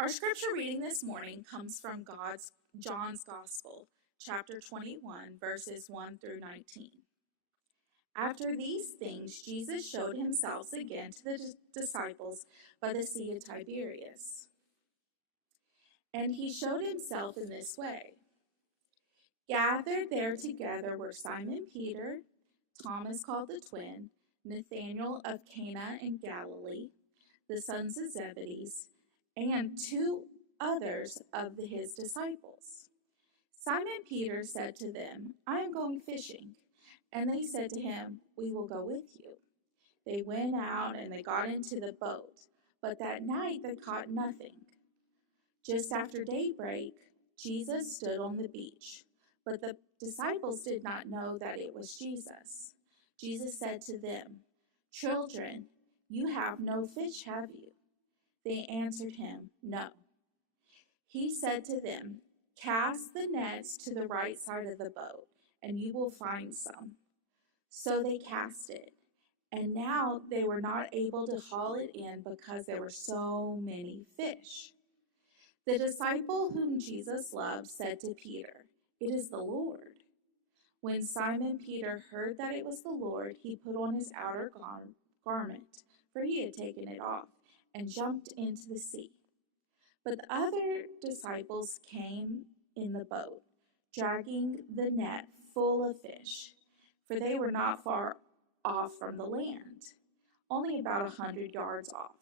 Our scripture reading this morning comes from John's Gospel, chapter 21, verses 1 through 19. After these things, Jesus showed himself again to the disciples by the Sea of Tiberias. And he showed himself in this way. Gathered there together were Simon Peter, Thomas called the twin, Nathanael of Cana in Galilee, the sons of Zebedee, and two others of his disciples. Simon Peter said to them, I am going fishing. And they said to him, We will go with you. They went out and they got into the boat, but that night they caught nothing. Just after daybreak, Jesus stood on the beach, but the disciples did not know that it was Jesus. Jesus said to them, Children, you have no fish, have you? They answered him, No. He said to them, Cast the nets to the right side of the boat, and you will find some. So they cast it, and now they were not able to haul it in because there were so many fish. The disciple whom Jesus loved said to Peter, It is the Lord. When Simon Peter heard that it was the Lord, he put on his outer garment, for he had taken it off, and jumped into the sea. But the other disciples came in the boat, dragging the net full of fish, for they were not far off from the land, only about 100 yards off.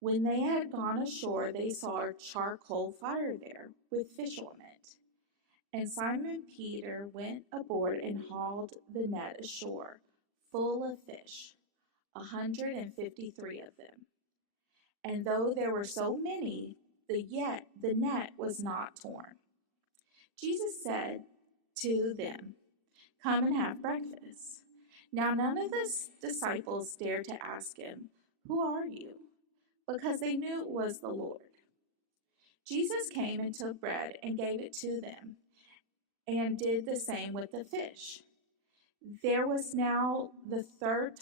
When they had gone ashore, they saw a charcoal fire there, with fish on it. And Simon Peter went aboard and hauled the net ashore, full of fish, 153 of them. And though there were so many, the net was not torn. Jesus said to them, Come and have breakfast. Now none of the disciples dared to ask him, Who are you? Because they knew it was the Lord. Jesus came and took bread and gave it to them, and did the same with the fish. This was now the third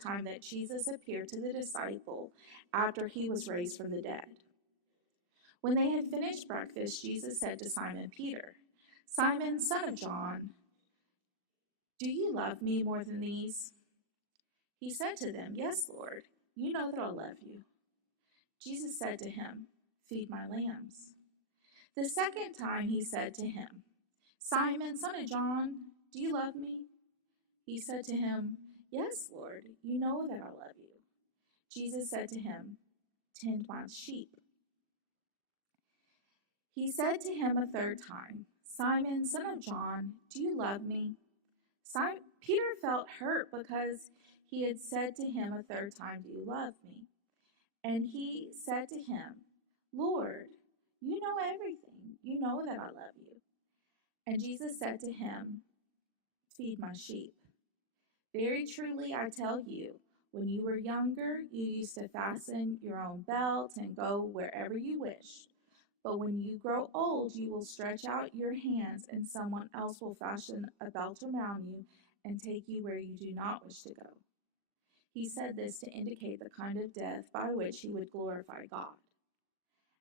time that Jesus appeared to the disciple after he was raised from the dead. When they had finished breakfast, Jesus said to Simon Peter, Simon, son of John, do you love me more than these? He said to them, Yes, Lord, you know that I love you. Jesus said to him, Feed my lambs. The second time he said to him, Simon, son of John, do you love me? He said to him, Yes, Lord, you know that I love you. Jesus said to him, Tend my sheep. He said to him a third time, Simon, son of John, do you love me? Peter felt hurt because he had said to him a third time, Do you love me? And he said to him, Lord, you know everything. You know that I love you. And Jesus said to him, Feed my sheep. Very truly I tell you, when you were younger, you used to fasten your own belt and go wherever you wished. But when you grow old, you will stretch out your hands, and someone else will fashion a belt around you and take you where you do not wish to go. He said this to indicate the kind of death by which he would glorify God.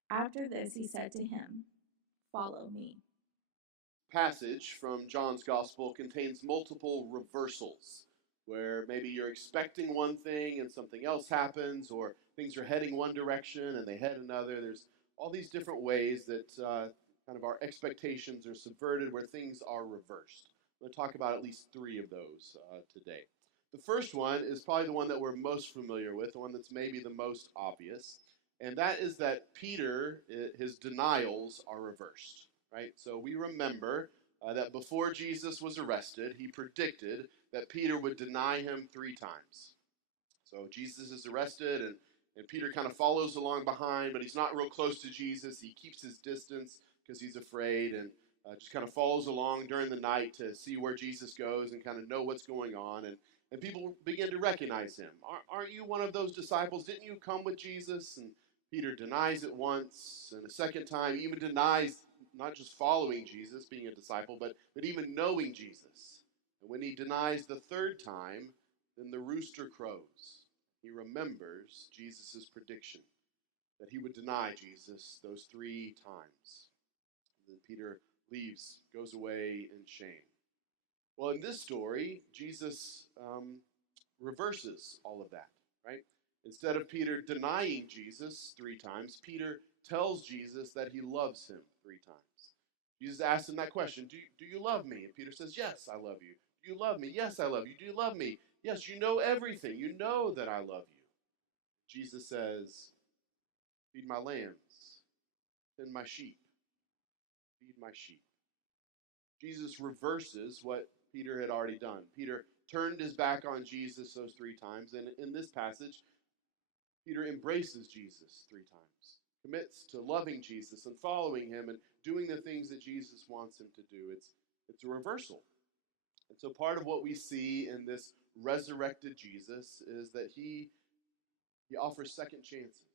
After this, he said to him, Follow me. Passage from John's Gospel contains multiple reversals, where maybe you're expecting one thing and something else happens, or things are heading one direction and they head another. There's all these different ways that kind of our expectations are subverted, where things are reversed. I'm going to talk about at least three of those today. The first one is probably the one that we're most familiar with, the one that's maybe the most obvious, and that is that Peter, his denials are reversed, right? So we remember that before Jesus was arrested, he predicted that Peter would deny him 3 times. So Jesus is arrested, and Peter kind of follows along behind, but he's not real close to Jesus. He keeps his distance because he's afraid, and just kind of follows along during the night to see where Jesus goes and kind of know what's going on. And people begin to recognize him. Aren't you one of those disciples? Didn't you come with Jesus? And Peter denies it once, and a second time even denies not just following Jesus, being a disciple, but even knowing Jesus. And when he denies the third time, then the rooster crows. he remembers Jesus' prediction that he would deny Jesus those 3 times. And then Peter leaves, goes away in shame. Well, in this story, Jesus reverses all of that, right? Instead of Peter denying Jesus 3 times, Peter tells Jesus that he loves him 3 times. Jesus asks him that question, do you love me? And Peter says, yes, I love you. Do you love me? Yes, I love you. Do you love me? Yes, you know everything. You know that I love you. Jesus says, feed my lambs, tend my sheep, feed my sheep. Jesus reverses what Peter had already done. Peter turned his back on Jesus those 3 times, and in this passage, Peter embraces Jesus 3 times, commits to loving Jesus and following him and doing the things that Jesus wants him to do. It's a reversal. And so part of what we see in this resurrected Jesus is that he offers second chances.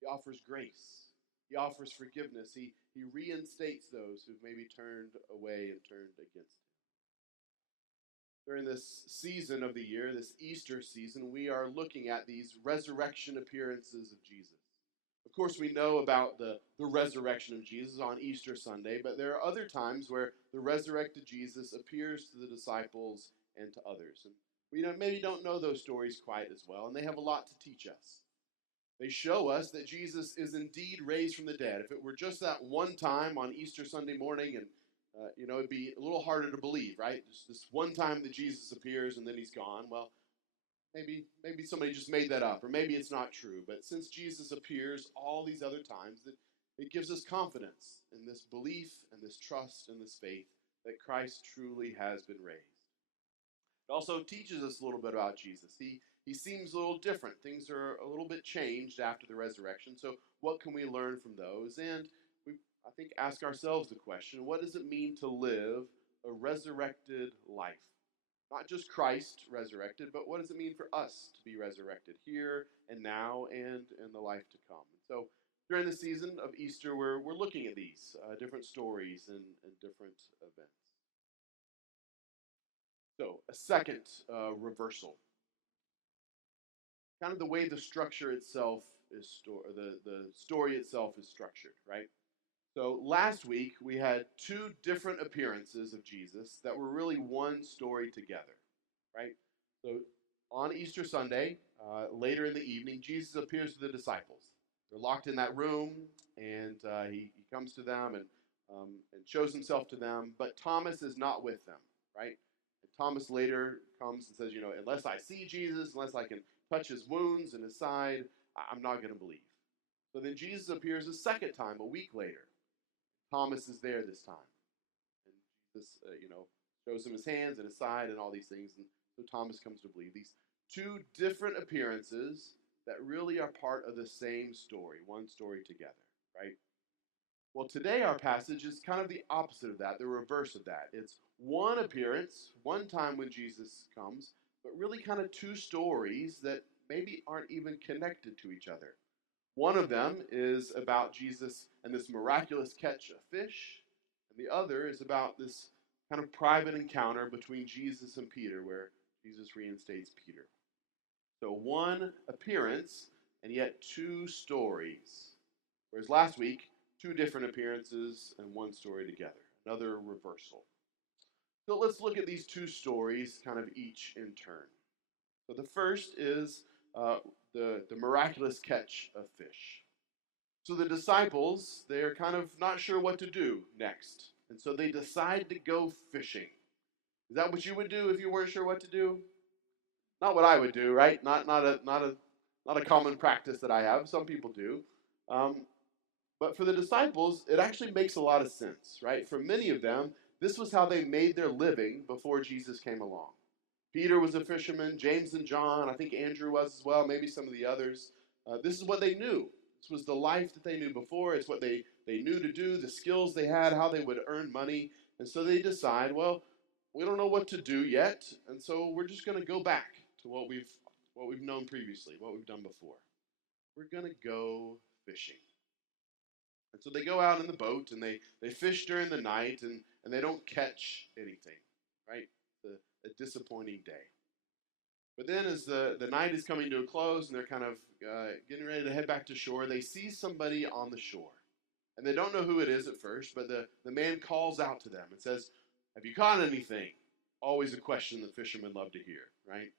He offers grace. He offers forgiveness. He reinstates those who've maybe turned away and turned against him. During this season of the year, this Easter season, we are looking at these resurrection appearances of Jesus. Of course, we know about the resurrection of Jesus on Easter Sunday, but there are other times where the resurrected Jesus appears to the disciples and to others. And we maybe don't know those stories quite as well, and they have a lot to teach us. They show us that Jesus is indeed raised from the dead. If it were just that one time on Easter Sunday morning, and it'd be a little harder to believe, right? Just this one time that Jesus appears and then he's gone. Well, maybe somebody just made that up, or maybe it's not true. But since Jesus appears all these other times, it gives us confidence in this belief and this trust and this faith that Christ truly has been raised. It also teaches us a little bit about Jesus. He seems a little different. Things are a little bit changed after the resurrection. So what can we learn from those? And we, I think, ask ourselves the question, what does it mean to live a resurrected life? Not just Christ resurrected, but what does it mean for us to be resurrected here and now and in the life to come? And so during the season of Easter, we're looking at these different stories and different events. So a second reversal. Kind of the way the structure itself is the story itself is structured, right? So last week we had 2 different appearances of Jesus that were really one story together, right? So on Easter Sunday, later in the evening, Jesus appears to the disciples. They're locked in that room, and he comes to them and shows himself to them. But Thomas is not with them, right? And Thomas later comes and says, unless I see Jesus, unless I can touch his wounds and his side, I'm not going to believe. So then Jesus appears a second time, a week later. Thomas is there this time. And Jesus, shows him his hands and his side and all these things. And so Thomas comes to believe. These 2 different appearances that really are part of the same story, one story together, right? Well, today our passage is kind of the opposite of that, the reverse of that. It's one appearance, one time when Jesus comes, but really kind of 2 stories that maybe aren't even connected to each other. One of them is about Jesus and this miraculous catch of fish, and the other is about this kind of private encounter between Jesus and Peter, where Jesus reinstates Peter. So one appearance, and yet 2 stories. Whereas last week, 2 different appearances and one story together. Another reversal. So let's look at these 2 stories, kind of each in turn. So the first is the miraculous catch of fish. So the disciples, they're kind of not sure what to do next. And so they decide to go fishing. Is that what you would do if you weren't sure what to do? Not what I would do, right? Not a common practice that I have. Some people do. But for the disciples, it actually makes a lot of sense, right? For many of them, this was how they made their living before Jesus came along. Peter was a fisherman, James and John, I think Andrew was as well, maybe some of the others. This is what they knew. This was the life that they knew before. It's what they knew to do, the skills they had, how they would earn money. And so they decide, well, we don't know what to do yet, and so we're just going to go back to what we've known previously, what we've done before. We're going to go fishing. And so they go out in the boat, and they fish during the night, and they don't catch anything, right? A disappointing day. But then as the night is coming to a close and they're kind of getting ready to head back to shore, they see somebody on the shore. And they don't know who it is at first, but the man calls out to them and says, "Have you caught anything?" Always a question that fishermen love to hear, right?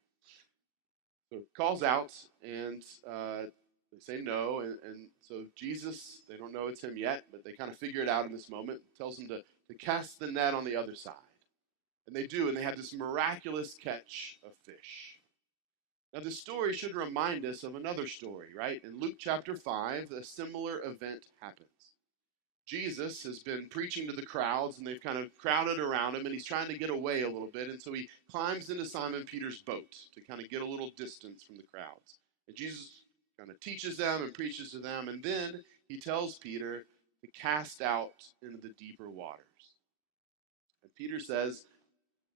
So calls out, and they say no. And so Jesus, they don't know it's him yet, but they kind of figure it out in this moment, tells them to cast the net on the other side. And they do, and they have this miraculous catch of fish. Now, this story should remind us of another story, right? In Luke chapter 5, a similar event happens. Jesus has been preaching to the crowds, and they've kind of crowded around him, and he's trying to get away a little bit, and so he climbs into Simon Peter's boat to kind of get a little distance from the crowds. And Jesus kind of teaches them and preaches to them, and then he tells Peter to cast out into the deeper waters. And Peter says,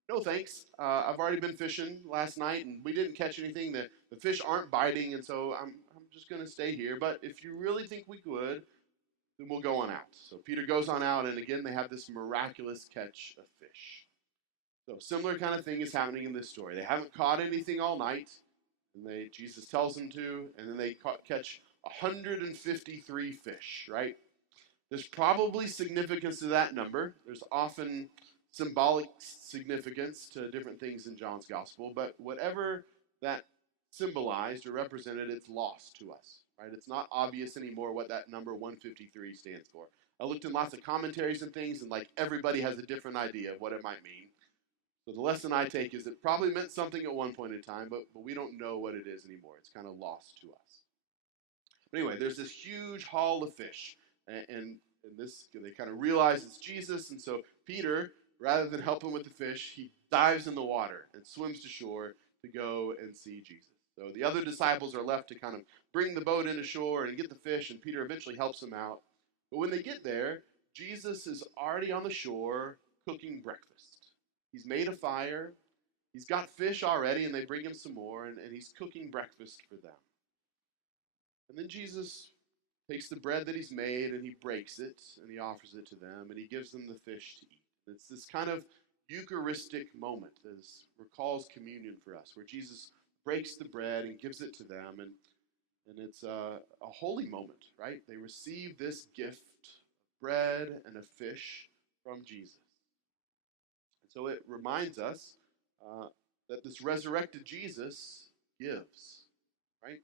"No thanks, I've already been fishing last night, and we didn't catch anything. The fish aren't biting, and so I'm just going to stay here, but if you really think we could, then we'll go on out." So Peter goes on out, and again, they have this miraculous catch of fish. So similar kind of thing is happening in this story. They haven't caught anything all night, and Jesus tells them to, and then they catch 153 fish, right? There's probably significance to that number. There's often symbolic significance to different things in John's gospel, but whatever that symbolized or represented, it's lost to us. Right? It's not obvious anymore what that number 153 stands for. I looked in lots of commentaries and things, and like everybody has a different idea of what it might mean. So the lesson I take is it probably meant something at one point in time, but we don't know what it is anymore. It's kind of lost to us. But anyway, there's this huge haul of fish, and this they kind of realize it's Jesus, and so Peter, rather than help him with the fish, he dives in the water and swims to shore to go and see Jesus. So the other disciples are left to kind of bring the boat into shore and get the fish, and Peter eventually helps them out. But when they get there, Jesus is already on the shore cooking breakfast. He's made a fire, he's got fish already, and they bring him some more, and he's cooking breakfast for them. And then Jesus takes the bread that he's made, and he breaks it, and he offers it to them, and he gives them the fish to eat. It's this kind of Eucharistic moment that recalls communion for us, where Jesus breaks the bread and gives it to them, and it's a holy moment, right? They receive this gift of bread and of fish from Jesus. And so it reminds us that this resurrected Jesus gives, right?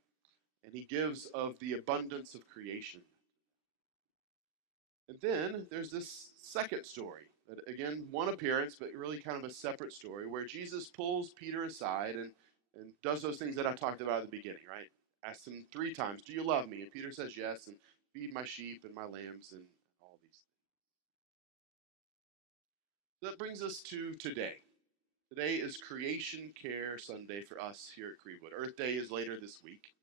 And he gives of the abundance of creation. And then there's this second story, that again, one appearance, but really kind of a separate story, where Jesus pulls Peter aside and does those things that I talked about at the beginning, right? Asks him 3 times, "Do you love me?" And Peter says yes, and feed my sheep and my lambs and all these things. That brings us to today. Today is Creation Care Sunday for us here at Crievewood. Earth Day is later this week.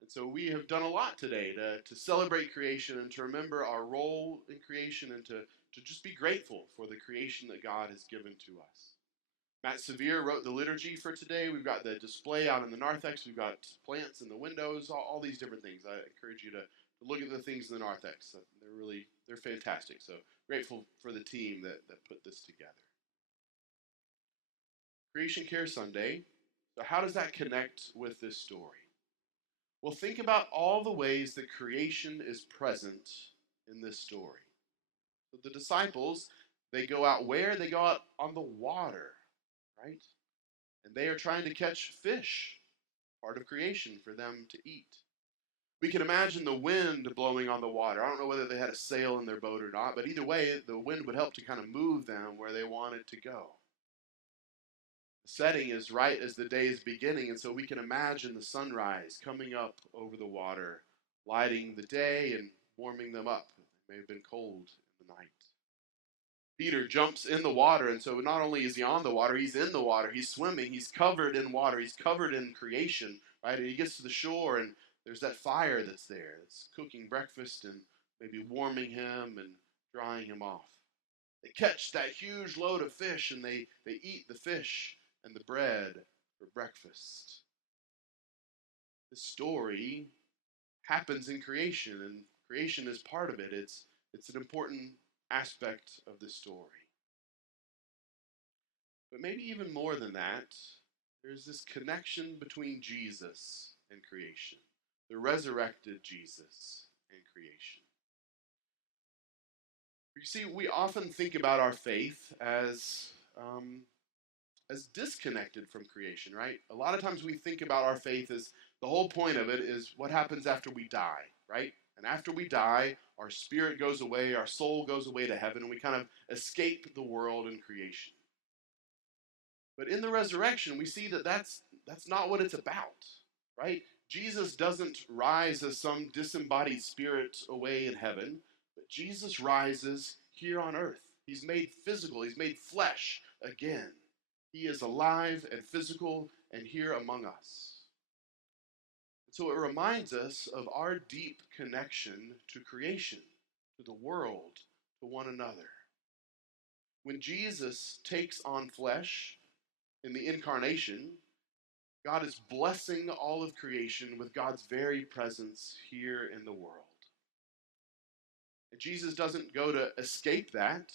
And so we have done a lot today to celebrate creation and to remember our role in creation and to just be grateful for the creation that God has given to us. Matt Sevier wrote the liturgy for today. We've got the display out in the narthex. We've got plants in the windows, all these different things. I encourage you to look at the things in the narthex. They're fantastic. So grateful for the team that put this together. Creation Care Sunday. So how does that connect with this story? Well, think about all the ways that creation is present in this story. So the disciples, they go out where? They go out on the water, right? And they are trying to catch fish, part of creation for them to eat. We can imagine the wind blowing on the water. I don't know whether they had a sail in their boat or not, but either way, the wind would help to kind of move them where they wanted to go. The setting is right as the day is beginning, and so we can imagine the sunrise coming up over the water, lighting the day and warming them up. It may have been cold in the night. Peter jumps in the water, and so not only is he on the water, he's in the water, he's swimming, he's covered in water, he's covered in creation, right? And he gets to the shore, and there's that fire that's there. It's cooking breakfast and maybe warming him and drying him off. They catch that huge load of fish, and they eat the fish and the bread for breakfast. This story happens in creation, and creation is part of it. It's an important aspect of the story. But maybe even more than that, There's this connection between Jesus and creation, the resurrected Jesus and creation. You see, we often think about our faith as disconnected from creation, right? A lot of times we think about our faith as the whole point of it is what happens after we die, right? And after we die, our spirit goes away, our soul goes away to heaven, and we kind of escape the world and creation. But in the resurrection, we see that that's not what it's about, right? Jesus doesn't rise as some disembodied spirit away in heaven, but Jesus rises here on earth. He's made physical, he's made flesh again. He is alive and physical and here among us. So it reminds us of our deep connection to creation, to the world, to one another. When Jesus takes on flesh in the incarnation, God is blessing all of creation with God's very presence here in the world. And Jesus doesn't go to escape that.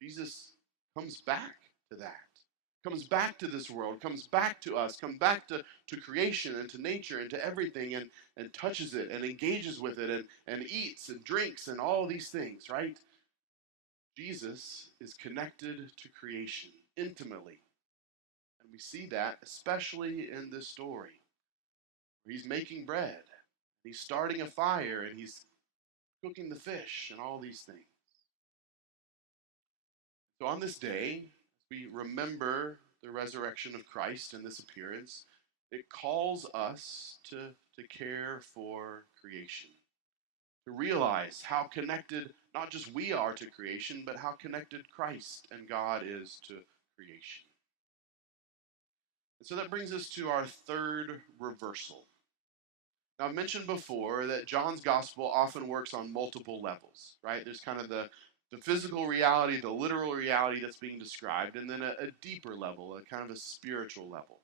Jesus comes back to that. Comes back to this world, comes back to us, comes back to creation and to nature and to everything and touches it and engages with it and eats and drinks and all these things, right? Jesus is connected to creation intimately. And we see that especially in this story. He's making bread, he's starting a fire, and he's cooking the fish and all these things. So on this day, we remember the resurrection of Christ and this appearance. It calls us to care for creation, to realize how connected not just we are to creation, but how connected Christ and God is to creation. And so that brings us to our third reversal. Now, I've mentioned before that John's gospel often works on multiple levels, right? There's kind of the physical reality, the literal reality that's being described, and then a deeper level, a kind of a spiritual level.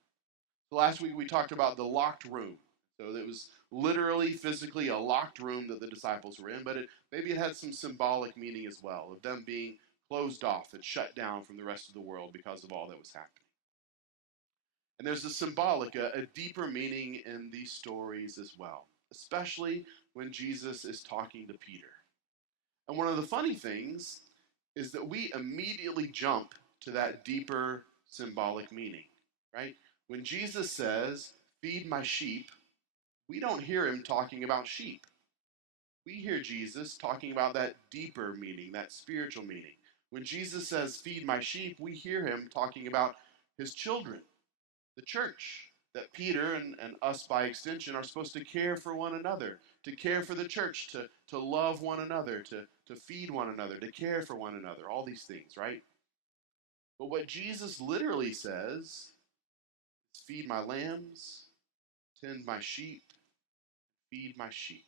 So last week we talked about the locked room. So it was literally, physically a locked room that the disciples were in, but maybe it had some symbolic meaning as well, of them being closed off and shut down from the rest of the world because of all that was happening. And there's a symbolic, a deeper meaning in these stories as well, especially when Jesus is talking to Peter. And one of the funny things is that we immediately jump to that deeper symbolic meaning, right? When Jesus says, "Feed my sheep," we don't hear him talking about sheep. We hear Jesus talking about that deeper meaning, that spiritual meaning. When Jesus says, "Feed my sheep," we hear him talking about his children, the church, that Peter and us by extension are supposed to care for one another, to care for the church, to love one another, to feed one another, to care for one another, all these things, right? But what Jesus literally says is, "Feed my lambs, tend my sheep, feed my sheep."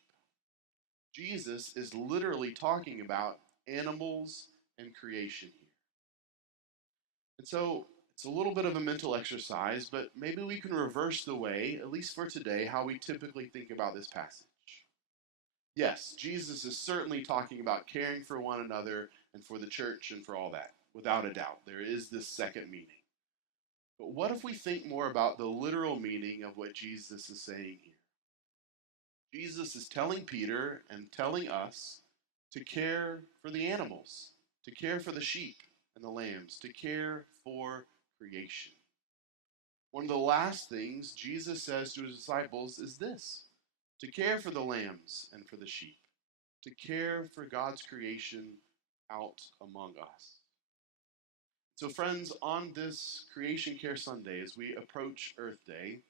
Jesus is literally talking about animals and creation here. And so it's a little bit of a mental exercise, but maybe we can reverse the way, at least for today, how we typically think about this passage. Yes, Jesus is certainly talking about caring for one another and for the church and for all that, without a doubt. There is this second meaning. But what if we think more about the literal meaning of what Jesus is saying here? Jesus is telling Peter and telling us to care for the animals, to care for the sheep and the lambs, to care for creation. One of the last things Jesus says to his disciples is this: to care for the lambs and for the sheep, to care for God's creation out among us. So, friends, on this Creation Care Sunday, as we approach Earth Day,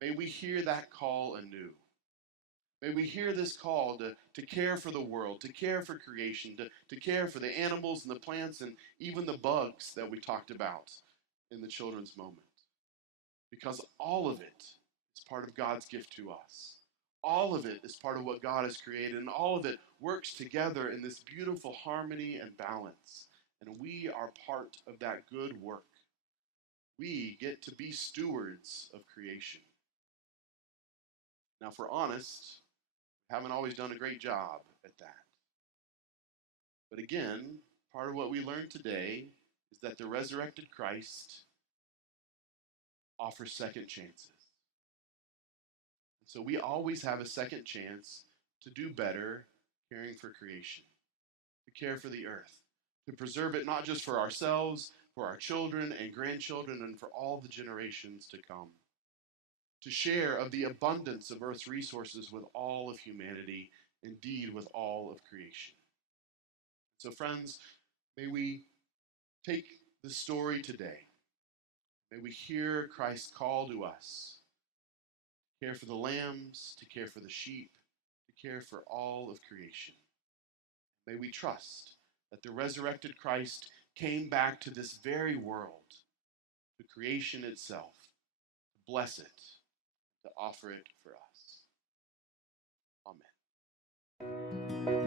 may we hear that call anew. May we hear this call to care for the world, to care for creation, to care for the animals and the plants and even the bugs that we talked about in the children's moment. Because all of it is part of God's gift to us. All of it is part of what God has created, and all of it works together in this beautiful harmony and balance. And we are part of that good work. We get to be stewards of creation. Now, if we're honest, we haven't always done a great job at that. But again, part of what we learned today is that the resurrected Christ offers second chances. So we always have a second chance to do better caring for creation, to care for the earth, to preserve it not just for ourselves, for our children and grandchildren, and for all the generations to come. To share of the abundance of Earth's resources with all of humanity, indeed with all of creation. So friends, may we take the story today. May we hear Christ's call to us to care for the lambs, to care for the sheep, to care for all of creation. May we trust that the resurrected Christ came back to this very world, to creation itself, to bless it, to offer it for us. Amen.